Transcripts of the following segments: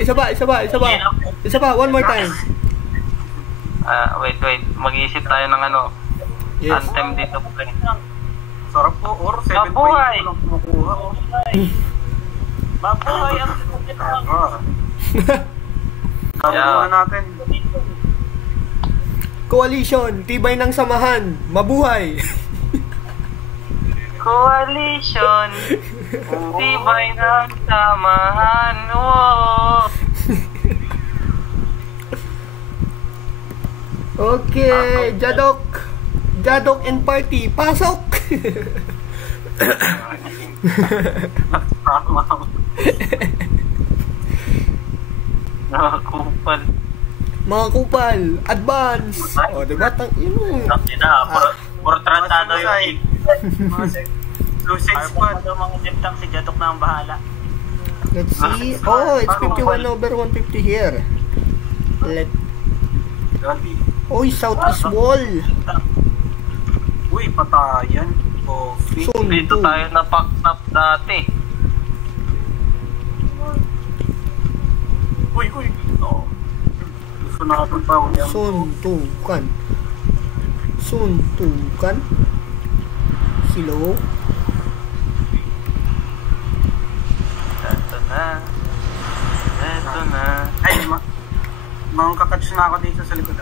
Isa pa, one more time. Wait. Mag-iisip tayo ng ano. Yes. Anthem dito. Sarap po, or 7 Mabuhay! lang kumukuha. Mabuhay ang Mabuhay natin. Coalition, tibay ng samahan. Mabuhay. Coalition, tibay ng samahan. Wow. Okay, Jadok and party, pasok. Nakakupal. Mga kupal, advance. O, diba? Yun. Puro tratado yung Suicide squad. mga liptang si Jadok na ang bahala. Let's see. Oh, it's 51/150 here. Oy, southeast wall. Uy, patayan. Coffee. Dito tayo na-packed up dati. Uy. Gusto natin pa. Suntukan. Hello. Ito na. Ay, mga kakatch na ako dito sa likod.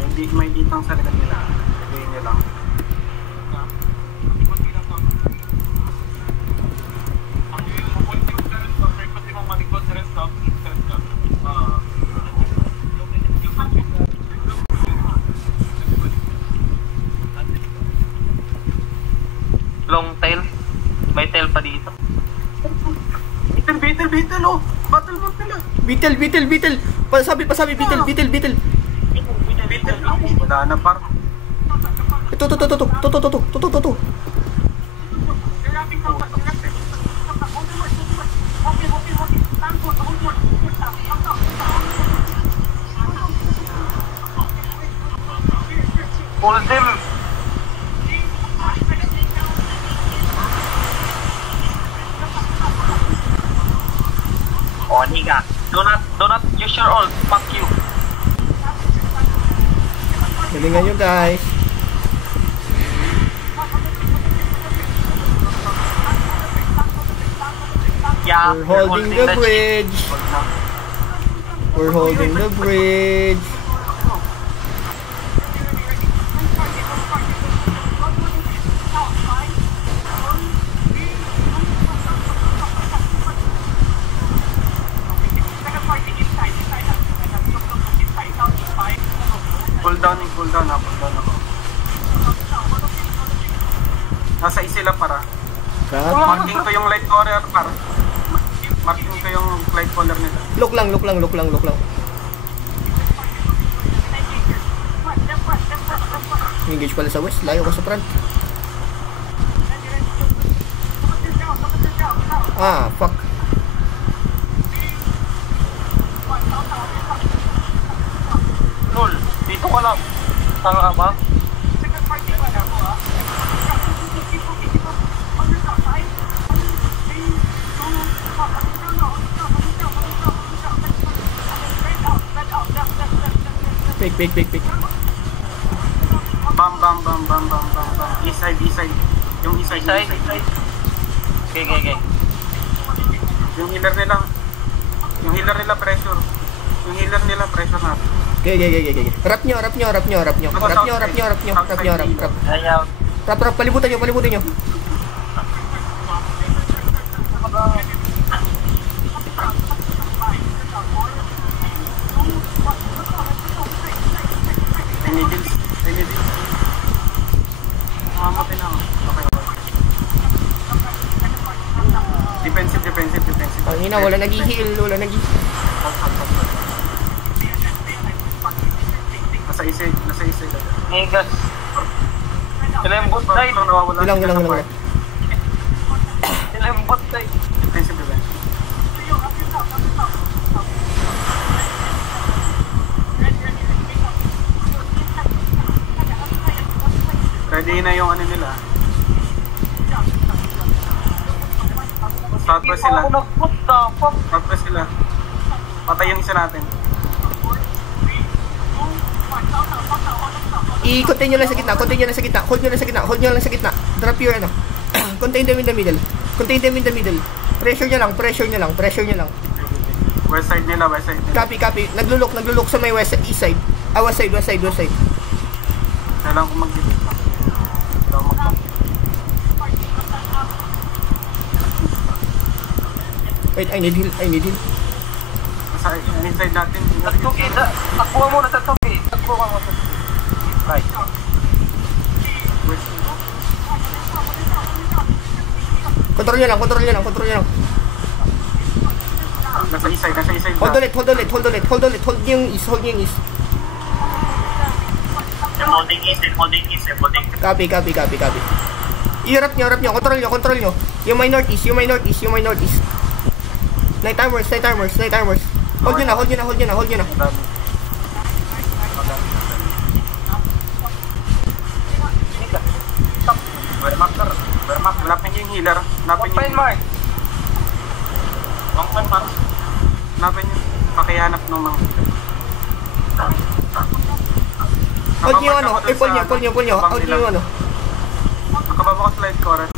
Hindi may ditang sa likod nila. Sabihin nyo lang. Long tail. May tail pa dito. Beetle, oh! Battle mode nila! Beetle! Pasabi, Beetle! Beetle, wala na par. Ito. Pull them. Oh, Niga. Do not use your ult. Fuck you. Galingan nyo, guys. Yeah, We're holding the bridge. We're holding the bridge. Pull down ako. Nasa isila para. Marking ko yung light color para. Marking ko yung light color nila. Look lang. Engage pala sa west, layo ko sa front. Ah, fuck. Lol, dito ka lang. Tanga ba? Pick. Bam. East side. Yung east side. Okay. Yung healer nila pressure. Na. Okay. Rap nyo. Ayaw. Rap, palibutan nyo. I need it. Mamatay na ako. Okay. Defensive. Ang ina, wala nag-heal. Nasa isig. Nigas. Ilembot tayo. Ilang. Ilembot tayo. Defensive. Ready na yung ano nila. Southwest sila. Ako nagpunta. Fuck. Southwest sila. Patay yung isa natin. I-continue lang sa gitna, continue lang sa gitna, hold nyo lang sa gitna, hold nyo lang sa gitna. Drop your ano. Contain them in the middle. Contain them in the middle. Pressure nyo lang, pressure nyo lang, pressure nyo lang. West side nila, west side nila. Copy, copy. Naglulok sa may west, east side. Ah, west side, west side, west side. Kailangan ko mag-delete lang. Kailangan mag-delete. Wait, I need heal. Sa inside natin. Tatsuki. Takbuhan muna, Tatsuki. Takbuhan mo. Right. West. Control nyo lang. Nasa east side. Hold ulit. Hold nyo yung east. I'm holding east. Copy. I-wrap nyo. Control nyo. Yung may northeast. Night armors. Hold nyo na. Vermac, hanapin niyo yung healer. Hanapin niyo. Pakihanap ng mga healer. Hold nyo ano. Pull nyo. Hold nyo ano. Nakababa ko slide ko rin.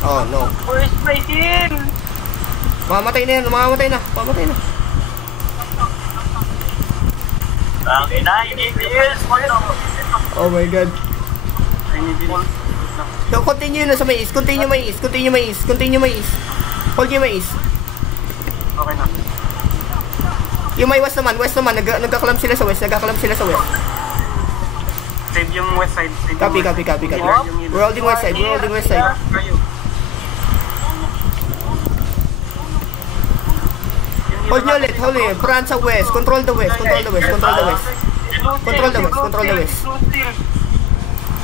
Oh, no. Where's my heal? Mamamatay na. Hindi yes. Oh my god. I need heal. So, continue na sa may east. Continue may east. Hold nyo may east. Okay na. Yung may west naman. Nagkakalam sila sa west. Save yung west side. Copy. We're holding west side. Kayo. Hold nyo ulit. Front sa west. Control the west.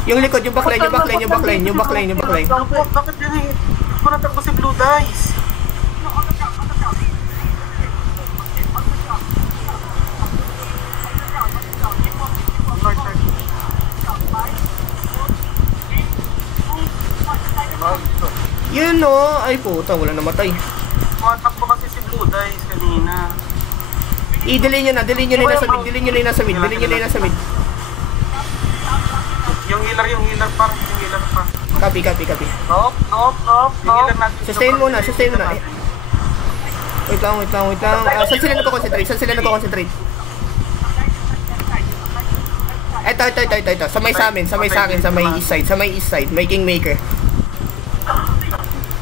Yung likod, yung backline. Bakit yun eh? Manatak ko si Blue Dice. Yun no. Ay puta, wala namatay. Matakbo kasi si Blue Dice kanina. I-delay nyo na yung nasa mid. Yung healer pa. Copy. Nope. Yung healer natin. Sustain muna. Wait lang. Saan sila nagko-concentrate? Ito. Samay sa akin, sa may east side, may Kingmaker.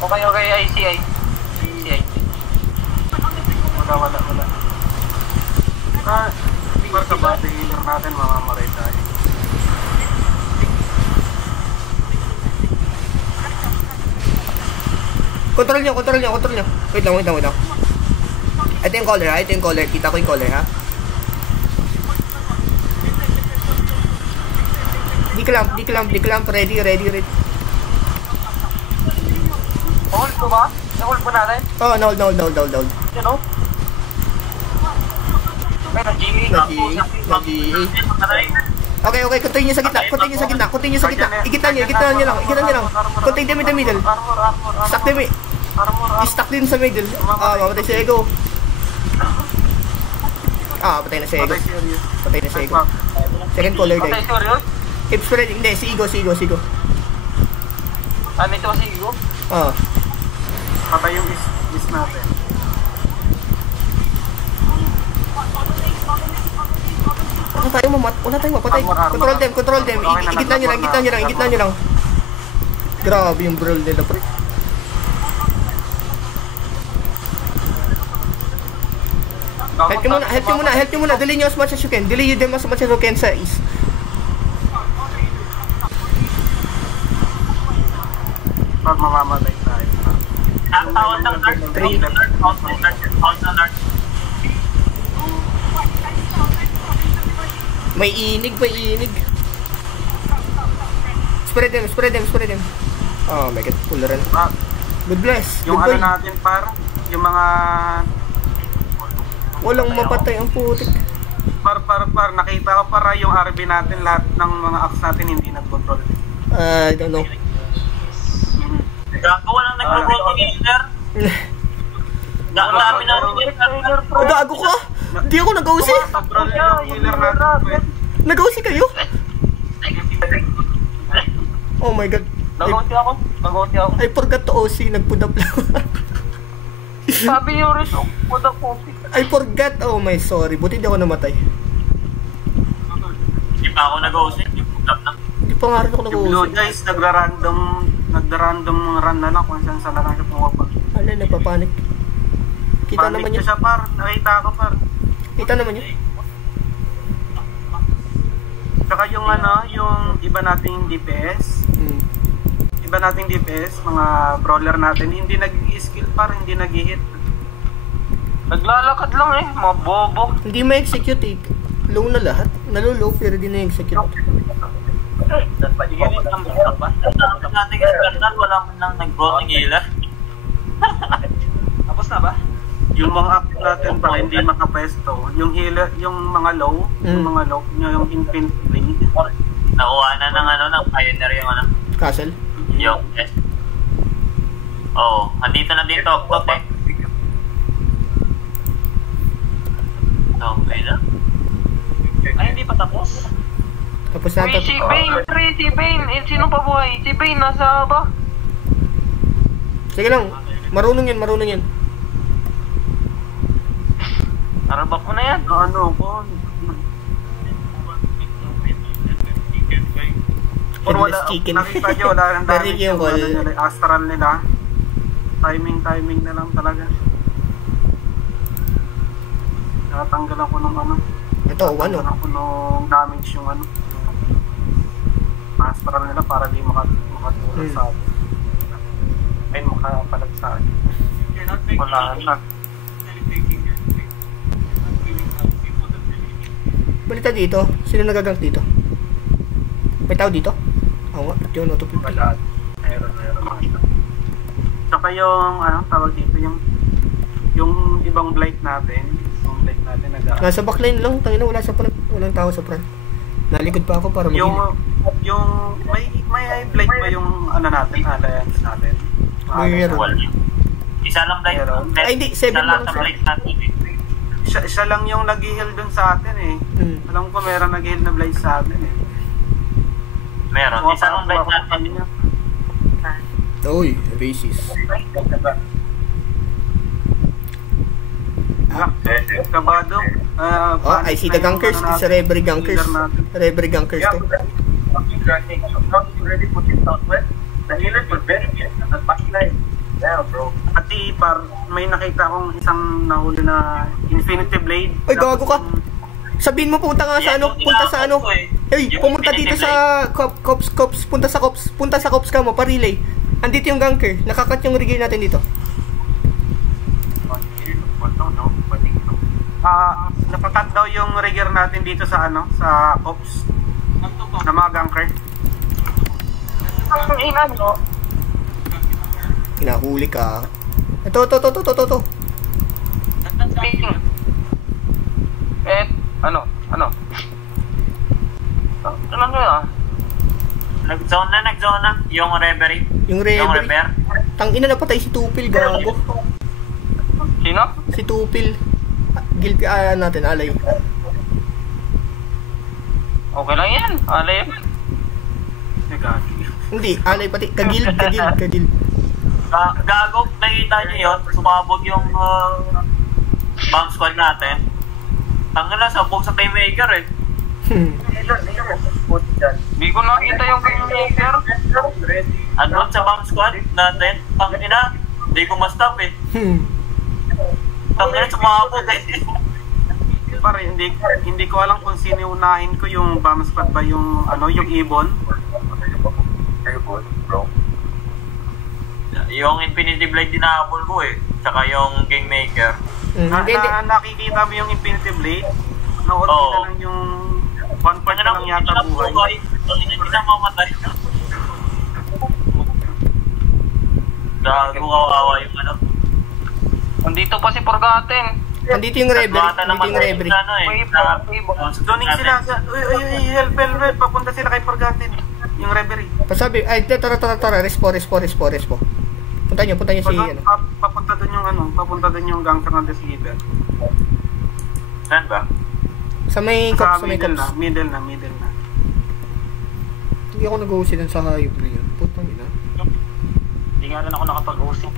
Okay, I see. Wala. Marka ba? Healer natin, mamamatay tayo. Control nyo. Wait lang. Ito yung collar, Kita ko yung collar, ha? Declamp. Ready. Hold ko ba? Na-hold po natin? Oh, no. You know? Ay, nag-GA. Okay, continue sa gitna. Ikita nyo lang. Contain them in the middle. Stack them eh. I-stack din sa middle. Mamatay si Ego. Patay na si Ego. Second color guy. Okay, serious? Keep spreading. Hindi, si Ego. Ito si Igo? Patay yung is natin. Wala tayong mapatay. Control them. Igitna nyo lang. Grabe yung brawl nila, pre. Help nyo muna. Delay nyo as much as you can. Sa east. Pag mamamatay tayo. Out ng north. May inig. Spread them. Oh my god, full rin. Good bless. Yung ano natin para, yung mga... Walang mapatay ang putik. Nakita ko para yung RB natin, lahat ng mga apps natin hindi nag-control. I don't know. Gago, walang nag-roll ng healer. Dami na healer. Gago ka? Di ako nag-OC. Nag-roll yung healer natin. Nag-OC kayo? Oh my god. Nag-OT ako. I forgot to OC. Nagpudap lang. Sabi niyo rin, put up OC. I forgot. Oh my sorry. Buti di ako namatay. Hindi pa ako nag-OC. Nag-pudap lang. Hindi pa nga rin ako Yung Blue nag-OC. Jays, nag-random run na lang kung saan sa lang siya pumapag. Ala, nagpapanik. Kita Panik naman ko yun. siya par, nakita ko par. Kita naman yun. Saka yung yung iba nating DPS, Hmm. iba nating DPS, mga brawler natin, hindi nag-skill par, hindi nag-hit. Naglalakad lang mga bobo. Hindi ma-execute eh. Low na lahat. Nalolow pero di na-execute. Natin yung Bernal, wala man lang nag-roll ng healer. Tapos na ba? Yung mga up natin pa hindi makapesto. Yung healer, yung mga low, yung infinite blade. Nakuha na ng pioneer yung Castle. yung S. Oo, andito na din top eh. Okay na. Ay, hindi pa tapos. Tapos na ito. Si Bane. Sino pa buhay? Si Bane nasa ba? Sige lang. Marunong yan. Arabak mo na yan. Ano ko? Or wala, Headless chicken. nakita nyo, wala nang Very damage yung call. nila, astral nila. Timing na lang talaga. Natanggalan ko nung Ito, one oh. Natanggalan ko nung damage yung astral nila para di makatulog sa atin. Ay, makapalag sa atin. Wala na. Balita dito. Sino nagagang dito? May tao dito? Oo nga, pati yung autopilot. Wala. Meron. Saka yung, tawag dito, yung ibang blight natin, Nasa backline lang, tangina, wala sa front. Walang tao sa front. Nalikod pa ako para yung mag-heal. may blight ba yung natin, alliance natin? Meron. Wala. Isa lang blight. Ay, hindi, 7 lang sa siya. blight natin. Siya lang yung nag-heal dun sa atin eh. Alam ko meron nag-heal na blight sa atin eh. Meron. Isa lang blight natin. Uy, racist. Kabado. Oh, I see the gankers. It's a Reverie gankers. Reverie gankers to. Pati par, may nakita akong isang nahuli na Infinity Blade. Uy, gago ka. Sabihin mo punta nga sa punta sa Uy, pumunta dito sa Cops, punta sa Cops ka mo, pa-relay. Andito yung ganker, nakakat yung rigger natin dito. Nakakat daw yung rigger natin dito sa sa Cops. Na mga ganker. Hinahuli ka. Ito. Ano? Ano nga? Nag-zone na. Yung Reverie. Yung Rever. Tangina, napatay si Tupil, gago. Sino? Si Tupil. Guilty natin, alay. Okay lang yan. Alay yan. Hindi, alay pati. Kagil. Gago, nakita nyo yun. Sumabog yung bomb squad natin. Tangina, sabog sa Kingmaker eh. Hindi ko nakita yung Kingmaker. Andun sa bomb squad natin. Tangina, hindi ko ma-stop eh. Tangina, sumabog eh. Pare, hindi ko alam kung sino unahin ko, yung bomb squad ba yung yung Ibon. Yung Infinity Blade dinahabol ko eh. Tsaka yung Kingmaker. Nakikita mo yung Infinity Blade? Naulti na lang yung 1 part na lang yata buhay. Hindi na mamatay. Gago, kawawa yung Andito pa si Forgotten. Andito yung Reverie. Doning sila sa... Uy, help. Papunta sila kay Forgotten. Yung Reverie. Pasabi, ay, tara. Respo. Punta niyo si ano. Papunta doon yung gangster na receiver. Saan ba? Sa may Sa cops, sa may middle cops. na. Hindi ako nag-uusig sa hayop na yun. Putang ina. Hindi nga rin ako nakapag-usip.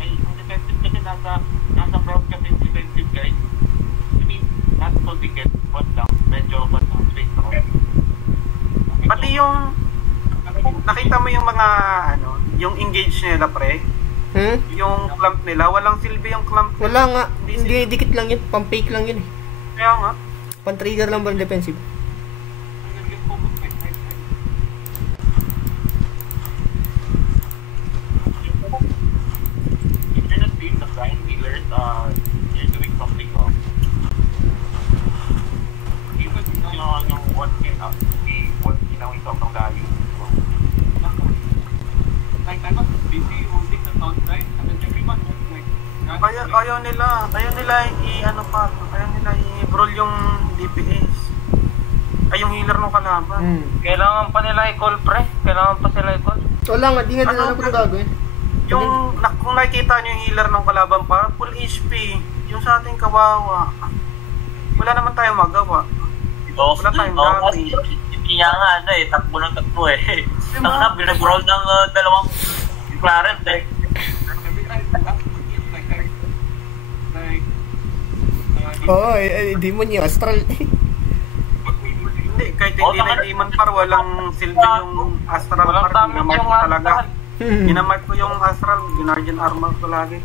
May defensive kasi nasa front kasi yung defensive guys. I mean, nasa full ticket, one down, medyo one down, straight to home. Pati yung nakita mo yung mga yung engage nila pre, yung clamp nila, walang silbi yung clamp. Wala nga. Hindi, dikit lang yun. Pang-fake lang yun eh. Kaya nga. Pan-trigger lang ba yung defensive? If you're not being the grind dealers, you're doing something wrong. Even yung one skin up, one skin na ito ang layo. Like, I'm not busy holding the sound right, and then everyone was like, Ayaw nila i-brawl yung DPS. Ay, yung healer ng kalaban. kailangan pa nila i-call pre, kailangan pa sila i-call. Wala nga, di nga din alam kung gagawin. Kung nakikita nyo yung healer ng kalaban pa, full HP. Yung sa ating kawawa. Wala naman tayong magawa. Wala tayong damage. Hindi nga nga, takbo ng takbo eh. Ang na, binabrawl ng dalawang Clarent eh. Every time I ask for it, Oo, demon yung astral. Hindi, kahit hindi na demon par, walang silbi yung astral walang par. damage Ginamark yung ko talaga. Hmm. Ginamark ko yung astral, ginardian armor ko lagi.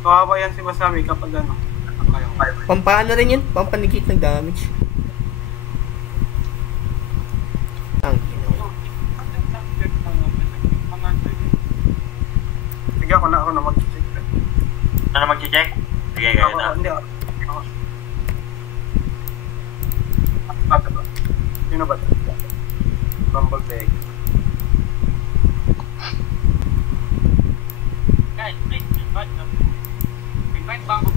Kawawa yan si Wasabi kapag Pampaano rin yun? Pampanikit ng damage. Sige, ako na mag-check. Ano mag-check? Sige, kayo na. Hindi ako. Sino ba ito? Rumble Bag. guys, please invite Bamboo.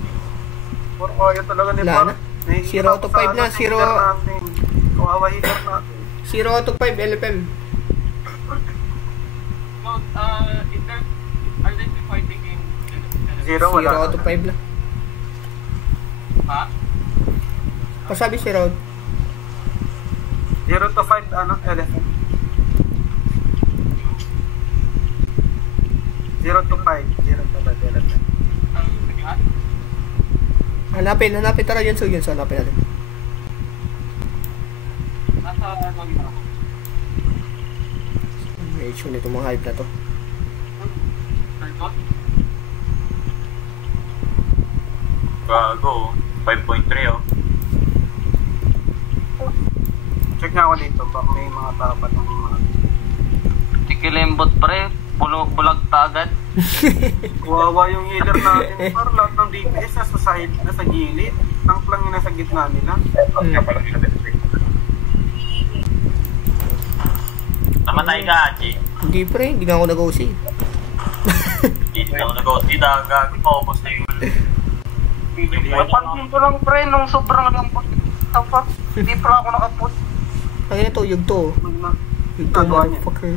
Puro kaya talaga ni Wala Par. na. 0 to 5 na, 0. Kawawa healer natin. 0 to 5 LFM. No, is there, are they still fighting in 0 wala. 0 to 5 na. ha? Pasabi 0. 0 to 5 elephant. 0 to 5 elephant. Sige ha? Hanapin tara yun. So hanapin natin. Nasa login ako. May issue nito mga hype na to. Circle? Gago, 5.3 oh. Check nga ako dito, baka may mga tapat ng mga... Tikilimbot pre, bulag tagad. Kawawa yung healer natin, par lahat ng DPS nasa side, nasa gilid. Tank lang yung nasa gitna nila. Namatay ka, Haji. Hindi pre, hindi nga ako nag-OC. Hindi na ako nag-OT na gago. Paubos na yung... Napansin ko lang pre, nung sobrang lambot. Apa, hindi pa ako nakaput. Ang ina to, yugto. Mag na. Yugto, Nagawa niya. motherfucker.